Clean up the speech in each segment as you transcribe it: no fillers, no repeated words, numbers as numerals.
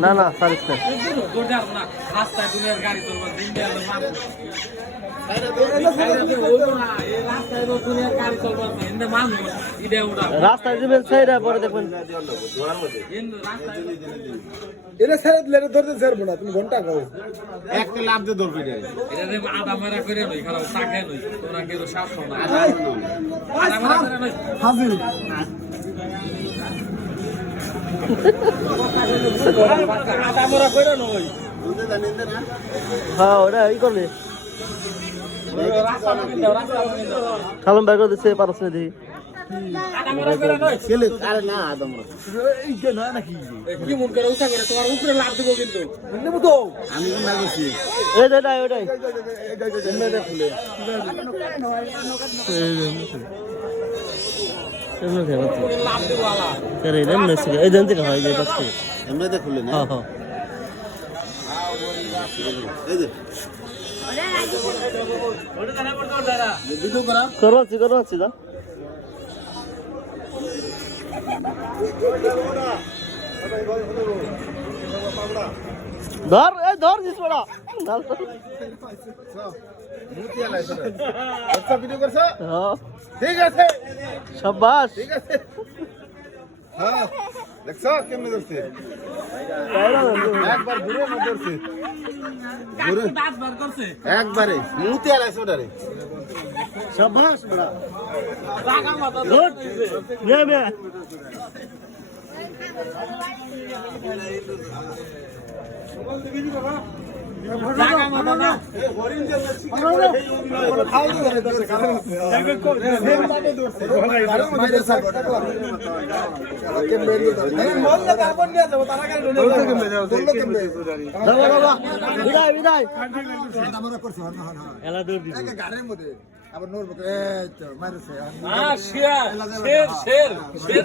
না না সারিস না রাস্তায় যাবেন সেইটা পরে দেখবেন এটা ছেড়ে দিলে ধরতে ছাড়বো না তুমি ঘন্টা খাও একটা লাভ দিয়ে ধরবি রে এটা রে আদা মারা করে নই খারাপ সাকে নই তোরা কেউ সাফ না আদা মারা করে নই হাজির আদা মারা করে নই হ্যাঁ ওটা ই করবে খালম ব্যাগ দিচ্ছে পারছ না দেখি আদা মারা করে নই কেলে আরে না আদম এই যে না নাকি কি মন করে উঠা করে তোমার উপরে লাভ দেব কিন্তু নেব তো আমি কোন না করছি এই যে ওটাই ওটাই মেরে খুলে লাভ দেব আলা এই দেন না এই দেন থেকে হয় যে পাশ থেকে এমনিতে খুলে না হ্যাঁ হ্যাঁ এই যে ভিডিও করা করবাচ্ছি দা ধর এই ধর দিস বড়া মুতি আলাই তো আচ্ছা ভিডিও করছো হ্যাঁ ঠিক আছে শাবাশ ঠিক আছে হ্যাঁ দেখছো কেমনে করছে একবার ঘুরে না ধরছে ঘুরে দাঁত বার করছে একবারে মুতি আলাই সোডারে শাবাশ বড়া টাকা মাথা গুড নে মে টাকা মাথা না খাও তো ধরে ধরে কারণ সেম ভাবে ধরছে মাইরে সার কেমনে বললে কার্বন নিয়ে যাব তারা কার বললে কেমনে বাবা বাবা বিদায় বিদায় আমরা করছি এলা দৌড় দিছি একটা গাড়ির মধ্যে আবার নোর মতো এই তো মারছে শের শের শের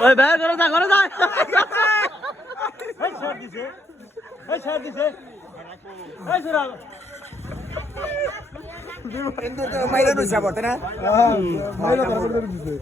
ওই ব্যাগ করে দা মাইরা নইছে আবার তাই না হ্যাঁ মাইরা তারপর দিছে